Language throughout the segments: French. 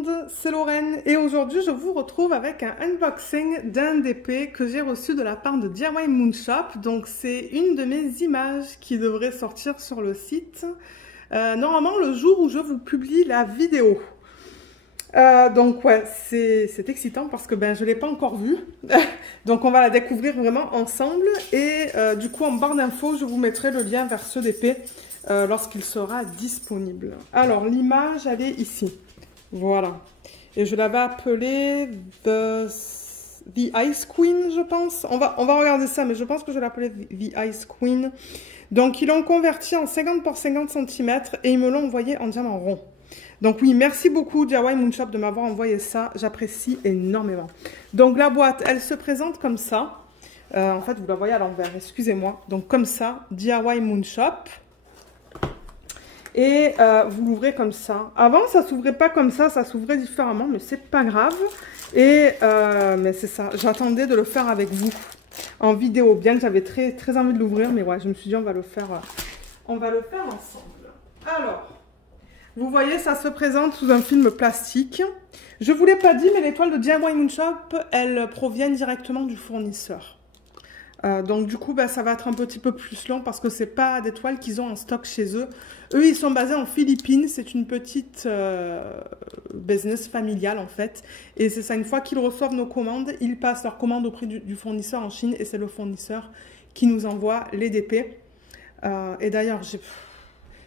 monde, c'est Lorraine et aujourd'hui je vous retrouve avec un unboxing d'un DP que j'ai reçu de la part de DIY Moon Shop. Donc c'est une de mes images qui devrait sortir sur le site normalement le jour où je vous publie la vidéo. Donc ouais, c'est excitant parce que je ne l'ai pas encore vue. Donc on va la découvrir vraiment ensemble et du coup en barre d'infos je vous mettrai le lien vers ce DP lorsqu'il sera disponible. Alors l'image elle est ici, voilà, et je l'avais appelée The Ice Queen, je pense. On va regarder ça, mais je pense que je l'appelais The Ice Queen. Donc ils l'ont converti en 50 par 50 cm et ils me l'ont envoyé en diamant rond. Donc oui, merci beaucoup DIY Moon Shop de m'avoir envoyé ça, j'apprécie énormément. Donc la boîte, elle se présente comme ça. En fait, vous la voyez à l'envers, excusez-moi. Donc comme ça, DIY Moon Shop. Et vous l'ouvrez comme ça. Avant, ça s'ouvrait pas comme ça s'ouvrait différemment, mais c'est pas grave. Et mais c'est ça, j'attendais de le faire avec vous en vidéo, bien que j'avais très envie de l'ouvrir, mais ouais, je me suis dit on va le faire ensemble. Alors, vous voyez, ça se présente sous un film plastique. Je vous l'ai pas dit, mais les toiles de DIY Moon Shop, elles proviennent directement du fournisseur. Donc du coup, ça va être un petit peu plus long parce que c'est pas des toiles qu'ils ont en stock chez eux. Eux, ils sont basés en Philippines. C'est une petite business familiale en fait. Et c'est ça, une fois qu'ils reçoivent nos commandes, ils passent leurs commandes auprès du fournisseur en Chine et c'est le fournisseur qui nous envoie les DP. Et d'ailleurs,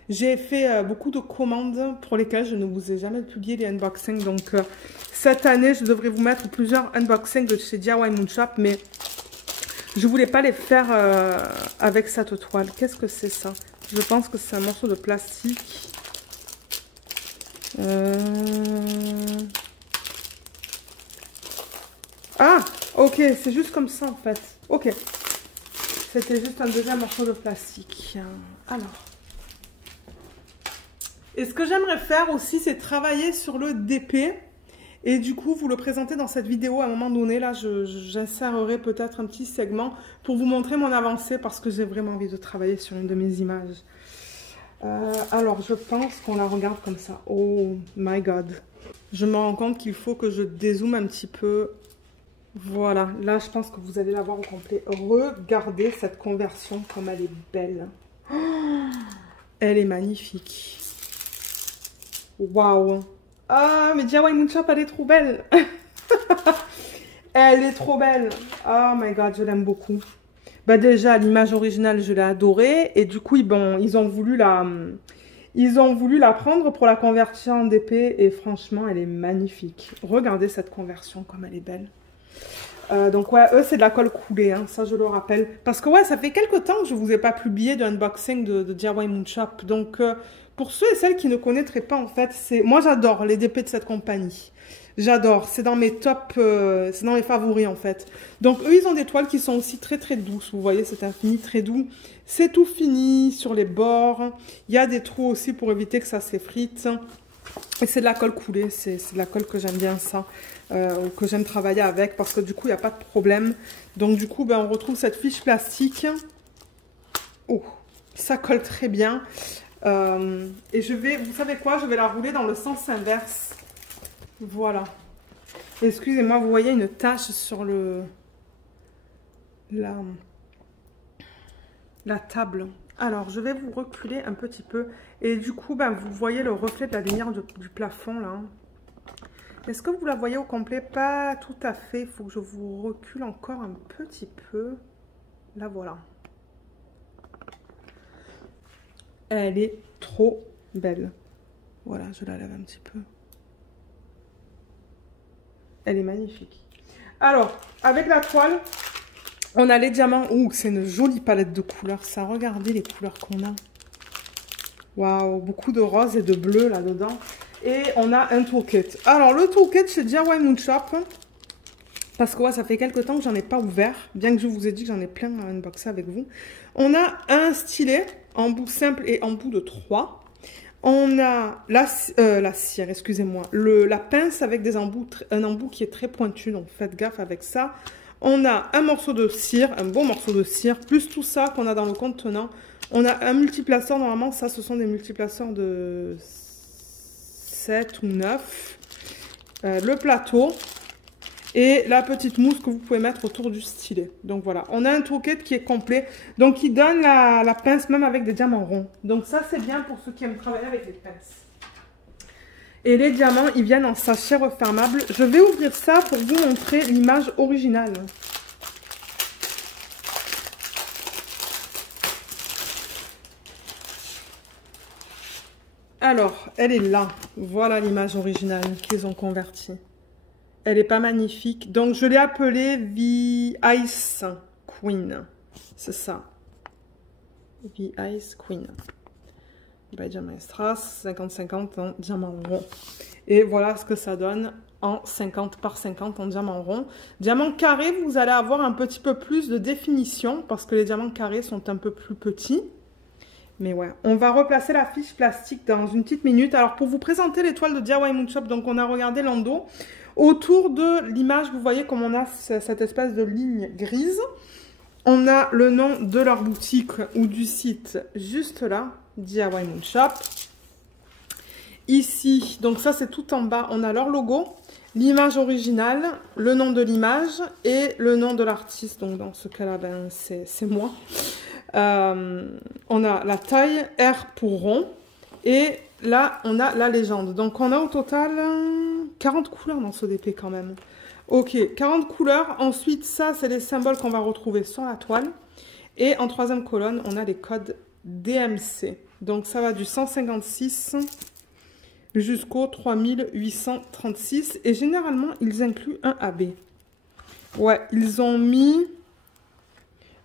j'ai fait beaucoup de commandes pour lesquelles je ne vous ai jamais publié les unboxings. Donc cette année, je devrais vous mettre plusieurs unboxings de chez DIY Moon Shop, mais je voulais pas les faire avec cette toile. Qu'est-ce que c'est ça? Je pense que c'est un morceau de plastique. Ah, ok, c'est juste comme ça en fait. Ok. C'était juste un deuxième morceau de plastique. Alors. Et ce que j'aimerais faire aussi, c'est travailler sur le DP. Et du coup, vous le présentez dans cette vidéo à un moment donné. Là, j'insérerai peut-être un petit segment pour vous montrer mon avancée parce que j'ai vraiment envie de travailler sur une de mes images. Alors, je pense qu'on la regarde comme ça. Oh my god. Je me rends compte qu'il faut que je dézoome un petit peu. Voilà. Là, je pense que vous allez la voir au complet. Regardez cette conversion comme elle est belle. Oh, elle est magnifique. Waouh. Ah, mais DIY Moon Shop, elle est trop belle. Elle est trop belle. Oh my god, je l'aime beaucoup. Déjà, l'image originale, je l'ai adorée. Et du coup, ils ont voulu la prendre pour la convertir en DP. Et franchement, elle est magnifique. Regardez cette conversion, comme elle est belle. Donc ouais, eux, c'est de la colle coulée, hein, ça je le rappelle. Parce que ouais, ça fait quelques temps que je vous ai pas publié de unboxing de DIY Moon Shop. Donc pour ceux et celles qui ne connaîtraient pas, en fait, moi j'adore les DP de cette compagnie. J'adore, c'est dans mes top, c'est dans mes favoris en fait. Donc eux, ils ont des toiles qui sont aussi très douces. Vous voyez, c'est un fini très doux. C'est tout fini sur les bords. Il y a des trous aussi pour éviter que ça s'effrite. Et c'est de la colle coulée, c'est de la colle que j'aime bien ça, que j'aime travailler avec parce que du coup il n'y a pas de problème. Donc du coup on retrouve cette fiche plastique. Oh, ça colle très bien. Et vous savez quoi, je vais la rouler dans le sens inverse. Voilà. Excusez-moi, vous voyez une tache sur la table. Alors, je vais vous reculer un petit peu. Et du coup, vous voyez le reflet de la lumière du plafond, là. Est-ce que vous la voyez au complet? Pas tout à fait. Il faut que je vous recule encore un petit peu. Là, voilà. Elle est trop belle. Voilà, je la lève un petit peu. Elle est magnifique. Alors, avec la toile... On a les diamants. Ouh, c'est une jolie palette de couleurs, ça. Regardez les couleurs qu'on a. Waouh, beaucoup de rose et de bleu là-dedans. Et on a un toolkit. Alors, le toolkit chez DIY Moon Shop, parce que ouais, ça fait quelques temps que j'en ai pas ouvert, bien que je vous ai dit que j'en ai plein à unboxer avec vous. On a un stylet en bout simple et en bout de 3. On a la cire, excusez-moi, la pince avec un embout qui est très pointu, donc faites gaffe avec ça. On a un morceau de cire, un bon morceau de cire, plus tout ça qu'on a dans le contenant. On a un multiplaceur, normalement, ça, ce sont des multiplaceurs de 7 ou 9. le plateau et la petite mousse que vous pouvez mettre autour du stylet. Donc voilà, on a un toolkit qui est complet, donc qui donne la pince même avec des diamants ronds. Donc ça c'est bien pour ceux qui aiment travailler avec les pinces. Et les diamants, ils viennent en sachet refermable. Je vais ouvrir ça pour vous montrer l'image originale. Alors, elle est là. Voilà l'image originale qu'ils ont convertie. Elle n'est pas magnifique. Donc, je l'ai appelée The Ice Queen. C'est ça. The Ice Queen. Benjamin Strass, 50-50 en diamant rond. Et voilà ce que ça donne en 50 par 50 en diamant rond. Diamant carré, vous allez avoir un petit peu plus de définition parce que les diamants carrés sont un peu plus petits. Mais ouais, on va replacer la fiche plastique dans une petite minute. Alors pour vous présenter l'étoile de DIY Moon Shop, donc on a regardé l'endos. Autour de l'image, vous voyez comme on a cette espèce de ligne grise. On a le nom de leur boutique ou du site juste là. DIY Moon Shop. Ici, donc ça c'est tout en bas, on a leur logo, l'image originale, le nom de l'image et le nom de l'artiste. Donc dans ce cas-là, ben, c'est moi. On a la taille R pour rond et là on a la légende. Donc on a au total 40 couleurs dans ce DP quand même. Ok, 40 couleurs. Ensuite, ça c'est les symboles qu'on va retrouver sur la toile. Et en troisième colonne, on a les codes DMC. Donc ça va du 156 jusqu'au 3836. Et généralement, ils incluent un AB. Ouais, ils ont mis...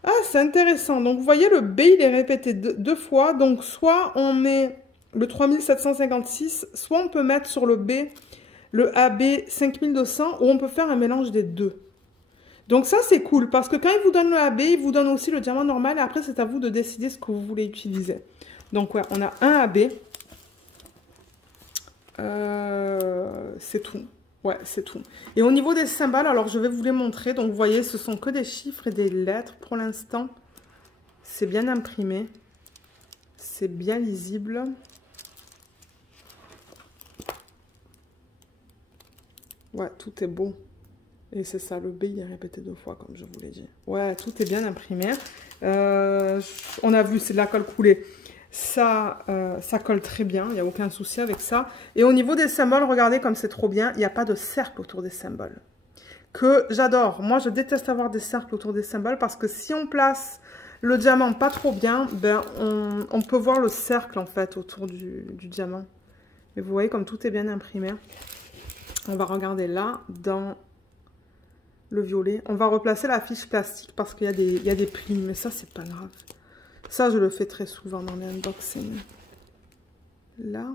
Ah, c'est intéressant. Donc vous voyez, le B, il est répété deux fois. Donc soit on met le 3756, soit on peut mettre sur le B le AB 5200, ou on peut faire un mélange des deux. Donc ça, c'est cool, parce que quand il vous donne le AB, il vous donne aussi le diamant normal, et après, c'est à vous de décider ce que vous voulez utiliser. Donc ouais, on a un AB. C'est tout. Ouais, c'est tout. Et au niveau des symboles, alors je vais vous les montrer. Donc vous voyez, ce sont que des chiffres et des lettres pour l'instant. C'est bien imprimé. C'est bien lisible. Ouais, tout est beau. Et c'est ça, le B, il est répété deux fois, comme je vous l'ai dit. Ouais, tout est bien imprimé. On a vu, c'est de la colle coulée. Ça, ça colle très bien, il n'y a aucun souci avec ça. Et au niveau des symboles, regardez comme c'est trop bien, il n'y a pas de cercle autour des symboles. Que j'adore. Moi, je déteste avoir des cercles autour des symboles parce que si on place le diamant pas trop bien, ben, on peut voir le cercle, en fait, autour du diamant. Et vous voyez comme tout est bien imprimé. On va regarder là, dans... le violet. On va replacer la fiche plastique parce qu'il y a des plis, mais ça, c'est pas grave. Ça, je le fais très souvent dans les unboxings. Là,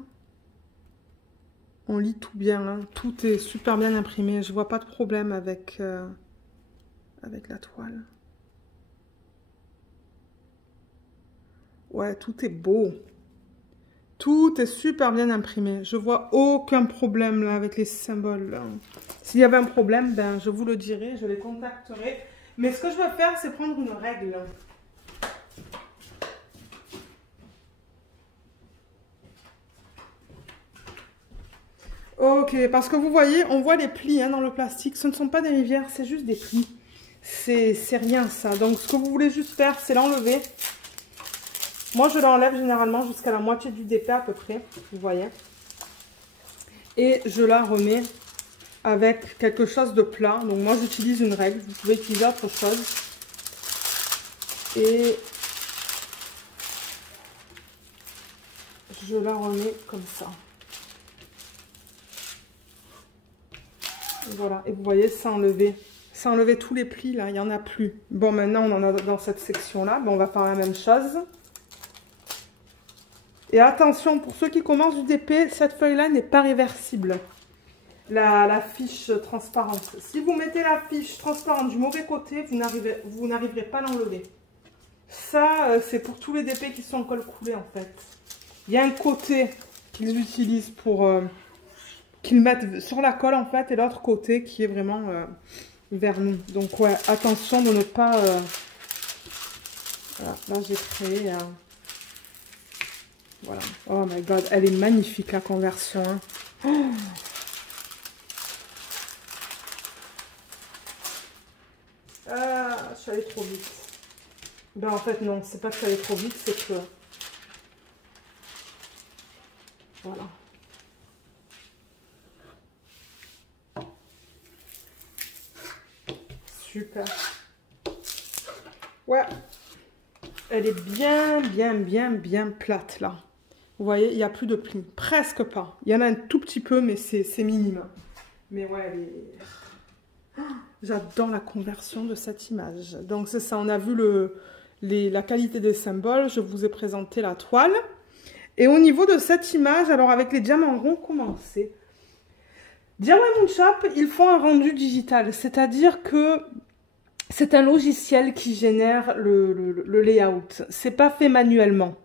on lit tout bien. Hein. Tout est super bien imprimé. Je vois pas de problème avec la toile. Ouais, tout est beau. Tout est super bien imprimé. Je vois aucun problème là avec les symboles. S'il y avait un problème, ben, je vous le dirai, je les contacterai. Mais ce que je vais faire, c'est prendre une règle. Ok, parce que vous voyez, on voit les plis hein, dans le plastique. Ce ne sont pas des rivières, c'est juste des plis. C'est rien ça. Donc ce que vous voulez juste faire, c'est l'enlever. Moi, je l'enlève généralement jusqu'à la moitié du DP à peu près, vous voyez. Et je la remets avec quelque chose de plat. Donc moi, j'utilise une règle. Vous pouvez utiliser autre chose. Et je la remets comme ça. Voilà. Et vous voyez, ça enlevé. Ça enlevé tous les plis là. Il n'y en a plus. Bon, maintenant, on en a dans cette section-là. Bon, on va faire la même chose. Et attention, pour ceux qui commencent du DP, cette feuille-là n'est pas réversible. La fiche transparente. Si vous mettez la fiche transparente du mauvais côté, vous n'arriverez pas à l'enlever. Ça, c'est pour tous les DP qui sont en colle coulée, en fait. Il y a un côté qu'ils utilisent pour... qu'ils mettent sur la colle, en fait, et l'autre côté qui est vraiment vers nous. Donc, ouais, attention de ne pas... Voilà, là, j'ai créé... Voilà. Oh my god, elle est magnifique la conversion. Hein. Oh, je suis allée trop vite. Ben en fait non, c'est pas que je suis allée trop vite, c'est que... Voilà. Super. Ouais. Elle est bien plate là. Vous voyez, il n'y a plus de plis. Presque pas. Il y en a un tout petit peu, mais c'est minime. Mais ouais, elle est... J'adore la conversion de cette image. Donc c'est ça, on a vu la qualité des symboles. Je vous ai présenté la toile. Et au niveau de cette image, alors avec les diamants ronds, comment c'est? DIY Moonshop, ils font un rendu digital. C'est-à-dire que c'est un logiciel qui génère le layout. C'est pas fait manuellement,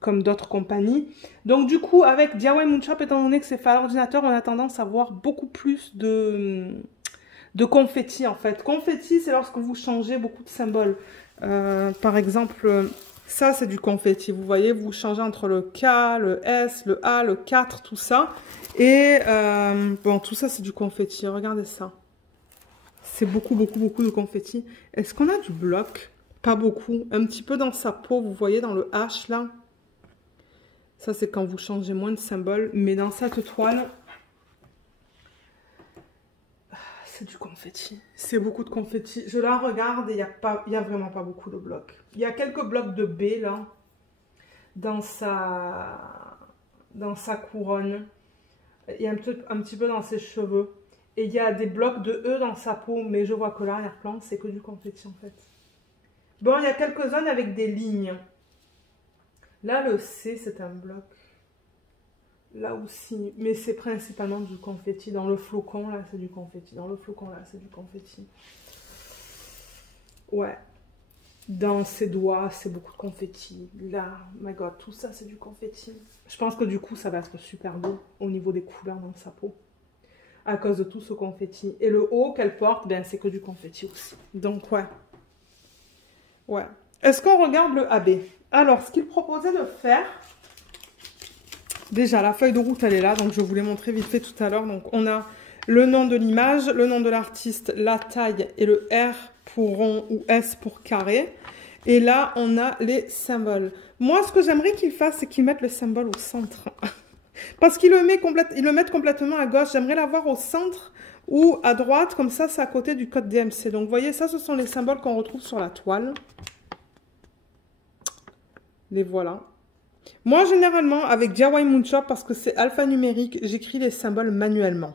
comme d'autres compagnies. Donc du coup, avec DIY Moonshop, étant donné que c'est fait à l'ordinateur, on a tendance à voir beaucoup plus de confetti en fait. Confetti, c'est lorsque vous changez beaucoup de symboles. Par exemple, ça c'est du confetti. Vous voyez, vous changez entre le K, le S, le A, le 4, tout ça. Et bon, tout ça c'est du confetti. Regardez ça. C'est beaucoup de confetti. Est-ce qu'on a du bloc? Pas beaucoup. Un petit peu dans sa peau, vous voyez, dans le H là. Ça c'est quand vous changez moins de symboles. Mais dans cette toile... C'est du confetti. C'est beaucoup de confetti. Je la regarde et il y a vraiment pas beaucoup de blocs. Il y a quelques blocs de B là. Dans sa couronne. Il y a un petit peu dans ses cheveux. Et il y a des blocs de E dans sa peau. Mais je vois que l'arrière-plan, c'est que du confetti en fait. Bon, il y a quelques zones avec des lignes. Là, le C, c'est un bloc. Là aussi, mais c'est principalement du confetti. Dans le flocon, là, c'est du confetti. Dans le flocon, là, c'est du confetti. Ouais. Dans ses doigts, c'est beaucoup de confetti. Là, my god, tout ça, c'est du confetti. Je pense que du coup, ça va être super beau au niveau des couleurs dans sa peau. À cause de tout ce confetti. Et le haut qu'elle porte, ben, c'est que du confetti aussi. Donc, ouais. Ouais. Est-ce qu'on regarde le AB? Alors, ce qu'il proposait de faire... Déjà, la feuille de route, elle est là, donc je vous l'ai montré vite fait tout à l'heure. Donc, on a le nom de l'image, le nom de l'artiste, la taille et le R pour rond ou S pour carré. Et là, on a les symboles. Moi, ce que j'aimerais qu'ils fassent, c'est qu'ils mettent le symbole au centre. Parce qu'ils le mettent complètement à gauche. J'aimerais l'avoir au centre ou à droite, comme ça, c'est à côté du code DMC. Donc, vous voyez, ça, ce sont les symboles qu'on retrouve sur la toile. Les voilà. Moi, généralement, avec DIY Moonshop, parce que c'est alphanumérique, j'écris les symboles manuellement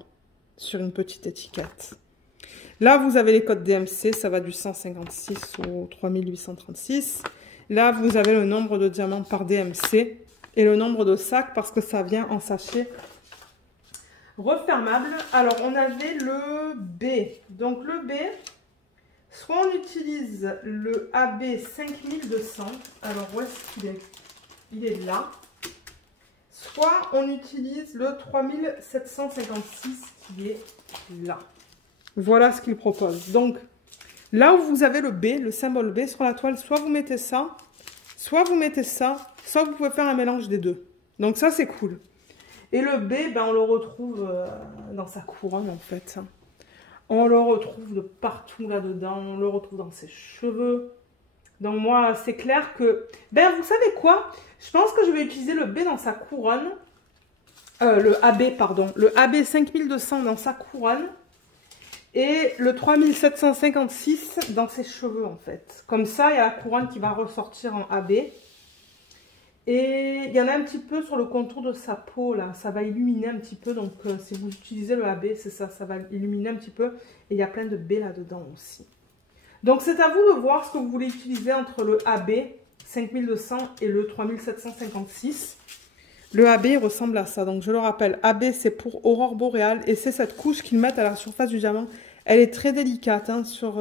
sur une petite étiquette. Là, vous avez les codes DMC, ça va du 156 au 3836. Là, vous avez le nombre de diamants par DMC et le nombre de sacs parce que ça vient en sachet refermable. Alors, on avait le B. Donc, le B, soit on utilise le AB 5200. Alors, où est-ce qu'il est? Il est là. Soit on utilise le 3756 qui est là. Voilà ce qu'il propose. Donc, là où vous avez le B, le symbole B sur la toile, soit vous mettez ça, soit vous mettez ça, soit vous pouvez faire un mélange des deux. Donc ça, c'est cool. Et le B, ben, on le retrouve dans sa couronne, en fait. On le retrouve de partout là-dedans. On le retrouve dans ses cheveux. Donc moi, c'est clair que... Ben, vous savez quoi? Je pense que je vais utiliser le B dans sa couronne. Le AB, pardon. Le AB 5200 dans sa couronne. Et le 3756 dans ses cheveux, en fait. Comme ça, il y a la couronne qui va ressortir en AB. Et il y en a un petit peu sur le contour de sa peau, là. Ça va illuminer un petit peu. Donc, si vous utilisez le AB, c'est ça. Ça va illuminer un petit peu. Et il y a plein de B là-dedans aussi. Donc, c'est à vous de voir ce que vous voulez utiliser entre le AB 5200 et le 3756. Le AB ressemble à ça. Donc, je le rappelle, AB, c'est pour aurore boréale. Et c'est cette couche qu'ils mettent à la surface du diamant. Elle est très délicate hein, sur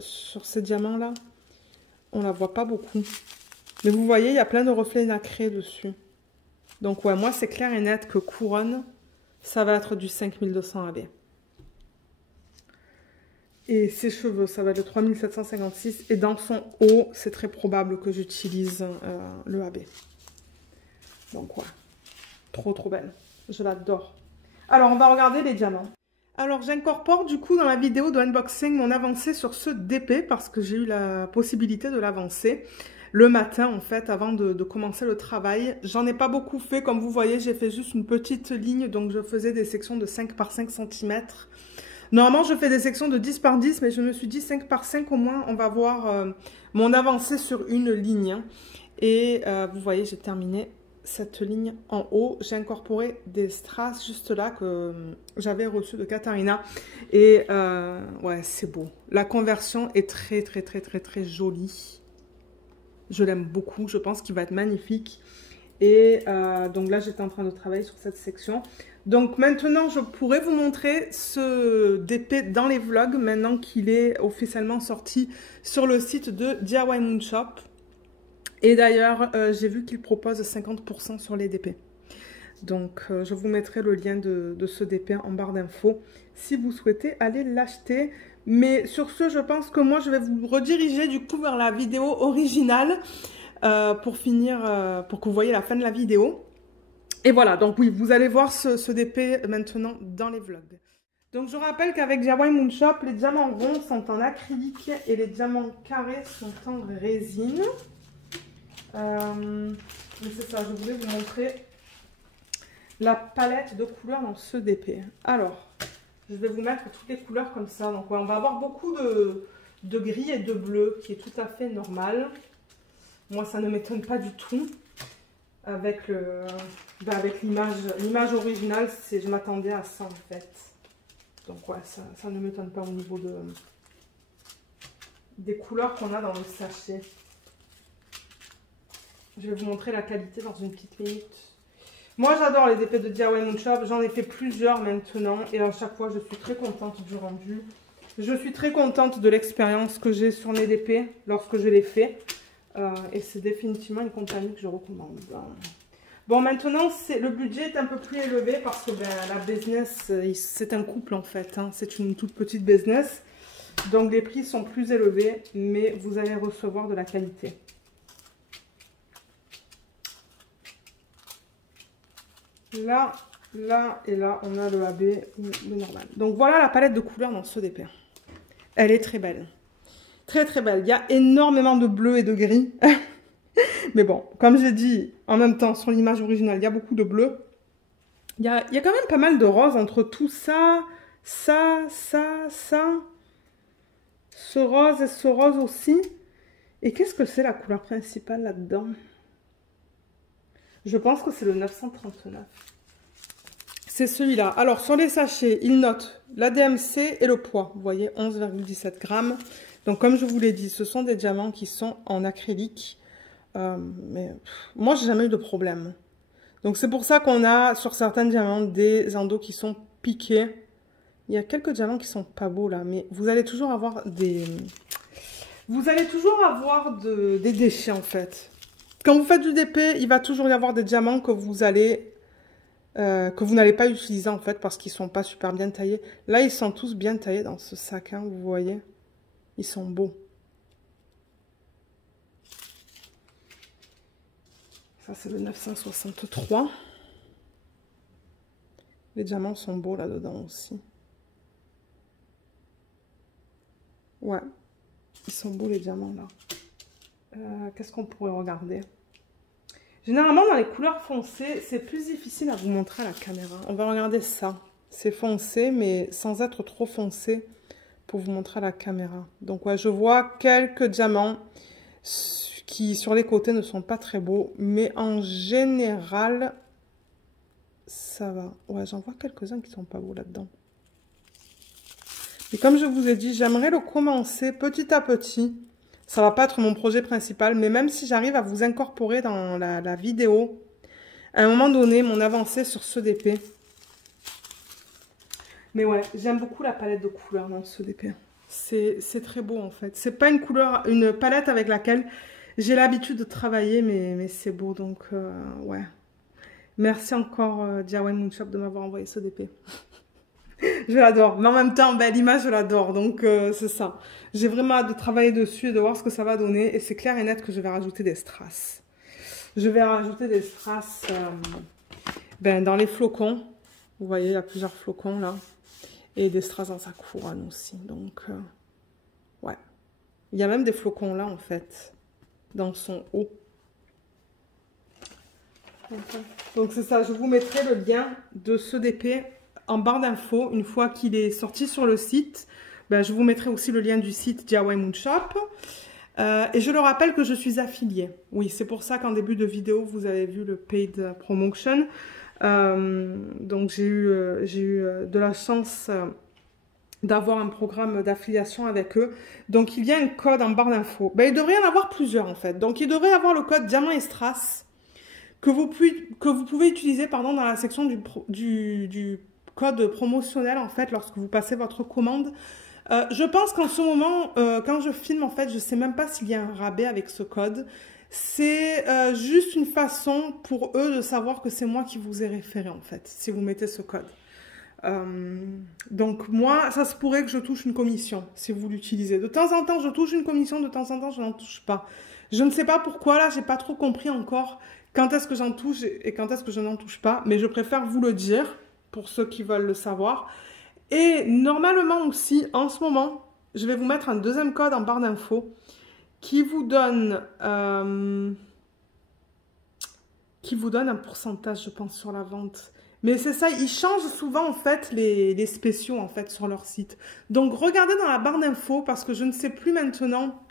ces diamants-là. On la voit pas beaucoup. Mais vous voyez, il y a plein de reflets nacrés dessus. Donc, ouais, moi, c'est clair et net que couronne, ça va être du 5200 AB. Et ses cheveux, ça va être le 3756. Et dans son haut, c'est très probable que j'utilise le AB. Donc, ouais. Trop, trop belle. Je l'adore. Alors, on va regarder les diamants. Alors j'incorpore du coup dans la vidéo de unboxing mon avancée sur ce DP parce que j'ai eu la possibilité de l'avancer le matin en fait avant de commencer le travail. J'en ai pas beaucoup fait, comme vous voyez j'ai fait juste une petite ligne, donc je faisais des sections de 5 par 5 cm. Normalement je fais des sections de 10 par 10 mais je me suis dit 5 par 5 au moins on va voir mon avancée sur une ligne. Et vous voyez j'ai terminé cette ligne en haut. J'ai incorporé des strass juste là que j'avais reçu de Katharina et ouais c'est beau. La conversion est très jolie. Je l'aime beaucoup, je pense qu'il va être magnifique. Et donc là j'étais en train de travailler sur cette section. Donc maintenant je pourrais vous montrer ce DP dans les vlogs maintenant qu'il est officiellement sorti sur le site de DIY Moon Shop. Et d'ailleurs, j'ai vu qu'il propose 50% sur les DP. Donc, je vous mettrai le lien de ce DP en barre d'infos si vous souhaitez aller l'acheter. Mais sur ce, je pense que moi, je vais vous rediriger du coup vers la vidéo originale pour finir, pour que vous voyez la fin de la vidéo. Et voilà, donc oui, vous allez voir ce DP maintenant dans les vlogs. Donc, je rappelle qu'avec DIY Moon Shop, les diamants ronds sont en acrylique et les diamants carrés sont en résine. Mais c'est ça, je voulais vous montrer la palette de couleurs dans ce DP. Alors, je vais vous mettre toutes les couleurs comme ça. Donc, ouais, on va avoir beaucoup de gris et de bleu, qui est tout à fait normal. Moi, ça ne m'étonne pas du tout. Avec l'image originale, je m'attendais à ça en fait. Donc, ouais, ça ne m'étonne pas au niveau des couleurs qu'on a dans le sachet. Je vais vous montrer la qualité dans une petite minute. Moi, j'adore les DP de DIY Moon Shop. J'en ai fait plusieurs maintenant. Et à chaque fois, je suis très contente du rendu. Je suis très contente de l'expérience que j'ai sur mes DP lorsque je les fais. Et c'est définitivement une compagnie que je recommande. Bon, maintenant, le budget est un peu plus élevé parce que la business, c'est un couple en fait. Hein. C'est une toute petite business. Donc, les prix sont plus élevés. Mais vous allez recevoir de la qualité. Là et là, on a le AB, le normal. Donc voilà la palette de couleurs dans ce DP. Elle est très belle. Très belle. Il y a énormément de bleu et de gris. Mais bon, comme j'ai dit, en même temps, sur l'image originale, il y a beaucoup de bleu. Il y a quand même pas mal de rose entre tout ça, ça. Ce rose et ce rose aussi. Et qu'est-ce que c'est la couleur principale là-dedans ? Je pense que c'est le 939. C'est celui-là. Alors, sur les sachets, il note la DMC et le poids. Vous voyez, 11,17 grammes. Donc, comme je vous l'ai dit, ce sont des diamants qui sont en acrylique. Mais moi, j'ai jamais eu de problème. Donc, c'est pour ça qu'on a, sur certains diamants, des endos qui sont piqués. Il y a quelques diamants qui sont pas beaux, là. Mais vous allez toujours avoir des... des déchets, en fait. Quand vous faites du DP, il va toujours y avoir des diamants que vous n'allez pas utiliser en fait parce qu'ils ne sont pas super bien taillés. Là, ils sont tous bien taillés dans ce sac, hein, vous voyez. Ils sont beaux. Ça, c'est le 963. Les diamants sont beaux là-dedans aussi. Ouais, ils sont beaux les diamants là. Qu'est-ce qu'on pourrait regarder? Généralement, dans les couleurs foncées, c'est plus difficile à vous montrer à la caméra. On va regarder ça. C'est foncé, mais sans être trop foncé pour vous montrer à la caméra. Donc, ouais, je vois quelques diamants qui, sur les côtés, ne sont pas très beaux. Mais en général, ça va. Ouais, j'en vois quelques-uns qui sont pas beaux là-dedans. Et comme je vous ai dit, j'aimerais le commencer petit à petit. Ça va pas être mon projet principal, mais même si j'arrive à vous incorporer dans la vidéo, à un moment donné, mon avancée sur ce DP. Mais ouais, j'aime beaucoup la palette de couleurs dans ce DP. C'est très beau en fait. C'est pas une palette avec laquelle j'ai l'habitude de travailler, mais c'est beau, donc ouais. Merci encore DIY Moon Shop de m'avoir envoyé ce DP. Je l'adore, mais en même temps, l'image, je l'adore, donc c'est ça. J'ai vraiment hâte de travailler dessus et de voir ce que ça va donner. Et c'est clair et net que je vais rajouter des strass. Je vais rajouter des strass dans les flocons. Vous voyez, il y a plusieurs flocons là. Et des strass dans sa couronne aussi. Donc, ouais. Il y a même des flocons là, en fait, dans son haut. Donc, c'est ça. Je vous mettrai le lien de ce DP en barre d'infos. Une fois qu'il est sorti sur le site, ben, je vous mettrai aussi le lien du site DIY Moon Shop. Et je le rappelle que je suis affiliée. Oui, c'est pour ça qu'en début de vidéo, vous avez vu le paid promotion. Donc, j'ai eu de la chance d'avoir un programme d'affiliation avec eux. Donc, il y a un code en barre d'infos. Ben, il devrait y en avoir plusieurs, en fait. Donc, il devrait y avoir le code Diamant et Strass que vous pouvez utiliser dans la section du code promotionnel, en fait, lorsque vous passez votre commande. Je pense qu'en ce moment, quand je filme, en fait, je ne sais même pas s'il y a un rabais avec ce code. C'est juste une façon pour eux de savoir que c'est moi qui vous ai référé, en fait, si vous mettez ce code. Donc, moi, ça se pourrait que je touche une commission, si vous l'utilisez. De temps en temps, je touche une commission, de temps en temps, je n'en touche pas. Je ne sais pas pourquoi, là, j'ai pas trop compris encore quand est-ce que j'en touche et quand est-ce que je n'en touche pas. Mais je préfère vous le dire, pour ceux qui veulent le savoir. Et normalement aussi, en ce moment, je vais vous mettre un deuxième code en barre d'infos qui vous donne un pourcentage, je pense, sur la vente. Mais c'est ça, ils changent souvent, en fait, les spéciaux, en fait, sur leur site. Donc, regardez dans la barre d'infos, parce que je ne sais plus maintenant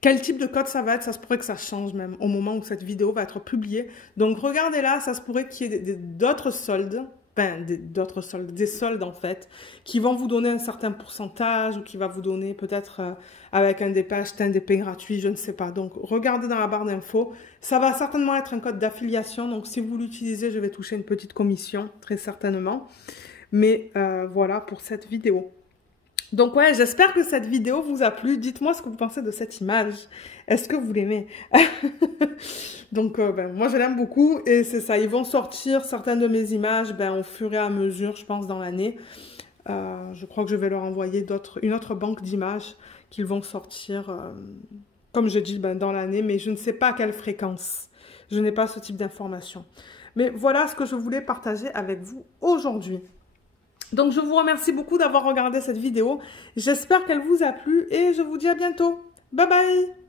quel type de code ça va être. Ça se pourrait que ça change même au moment où cette vidéo va être publiée. Donc, regardez là, ça se pourrait qu'il y ait d'autres soldes. Enfin, des soldes en fait, qui vont vous donner un certain pourcentage ou qui va vous donner peut-être avec un DP acheté un DP gratuit, je ne sais pas. Donc, regardez dans la barre d'infos. Ça va certainement être un code d'affiliation. Donc, si vous l'utilisez, je vais toucher une petite commission, très certainement. Mais voilà pour cette vidéo. Donc, ouais, j'espère que cette vidéo vous a plu. Dites-moi ce que vous pensez de cette image. Est-ce que vous l'aimez? Donc, moi, je l'aime beaucoup. Et c'est ça, ils vont sortir certaines de mes images au fur et à mesure, je pense, dans l'année. Je crois que je vais leur envoyer une autre banque d'images qu'ils vont sortir, comme je dis, dans l'année. Mais je ne sais pas à quelle fréquence. Je n'ai pas ce type d'informations. Mais voilà ce que je voulais partager avec vous aujourd'hui. Donc, je vous remercie beaucoup d'avoir regardé cette vidéo. J'espère qu'elle vous a plu et je vous dis à bientôt. Bye bye!